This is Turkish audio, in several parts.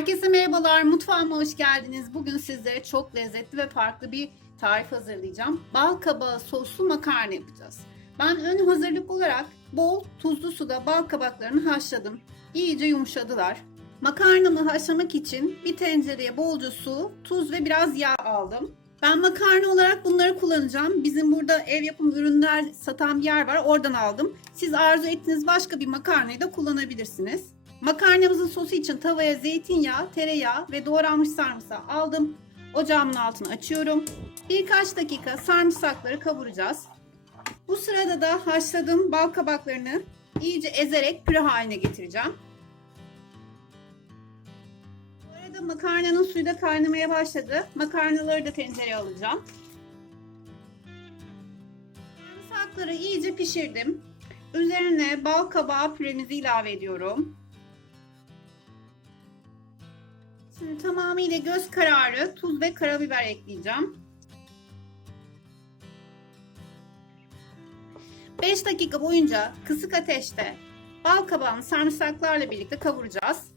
Herkese merhabalar, mutfağıma hoş geldiniz. Bugün sizlere çok lezzetli ve farklı bir tarif hazırlayacağım. Bal kabağı soslu makarna yapacağız. Ben ön hazırlık olarak bol tuzlu suda bal kabaklarını haşladım. İyice yumuşadılar. Makarnamı haşlamak için bir tencereye bolca su, tuz ve biraz yağ aldım. Ben makarna olarak bunları kullanacağım. Bizim burada ev yapımı ürünler satan bir yer var. Oradan aldım. Siz arzu ettiğiniz başka bir makarnayı da kullanabilirsiniz. Makarnamızın sosu için tavaya zeytinyağı, tereyağı ve doğranmış sarımsağı aldım. Ocağımın altını açıyorum. Birkaç dakika sarımsakları kavuracağız. Bu sırada da haşladığım bal kabaklarını iyice ezerek püre haline getireceğim. Bu arada makarnanın suyu da kaynamaya başladı. Makarnaları da tencereye alacağım. Sarımsakları iyice pişirdim. Üzerine bal kabağı püremizi ilave ediyorum. Şimdi tamamıyla göz kararı tuz ve karabiber ekleyeceğim. 5 dakika boyunca kısık ateşte bal kabağını sarımsaklarla birlikte kavuracağız.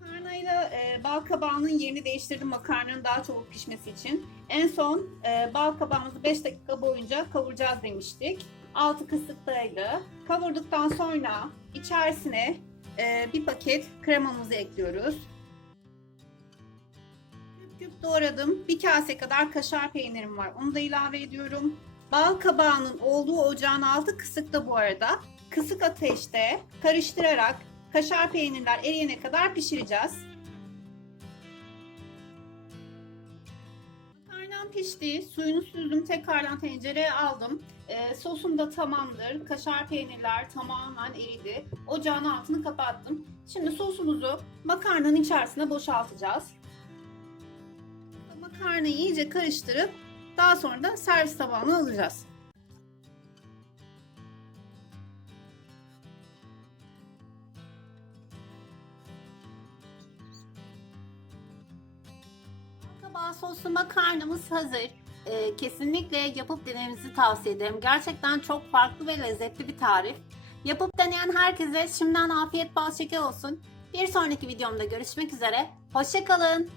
Makarnayla e, bal kabağının yerini değiştirdim makarnanın daha çabuk pişmesi için. En son e, bal kabağımızı 5 dakika boyunca kavuracağız demiştik. Altı kısıktaydı. Kavurduktan sonra içerisine e, bir paket kremamızı ekliyoruz. Küp küp doğradım. Bir kase kadar kaşar peynirim var. Onu da ilave ediyorum. Bal kabağının olduğu ocağın altı kısıkta bu arada. Kısık ateşte karıştırarak kaşar peynirler eriyene kadar pişireceğiz. Makarnam pişti. Suyunu süzdüm. Tekrardan tencereye aldım. Ee, sosum da tamamdır. Kaşar peynirler tamamen eridi. Ocağın altını kapattım. Şimdi sosumuzu makarnanın içerisine boşaltacağız. Makarnayı iyice karıştırıp daha sonra da servis tabağına alacağız. Kabağı soslu makarnamız hazır. Ee, kesinlikle yapıp denemenizi tavsiye ederim. Gerçekten çok farklı ve lezzetli bir tarif. Yapıp deneyen herkese şimdiden afiyet bal şeker olsun. Bir sonraki videomda görüşmek üzere. Hoşçakalın.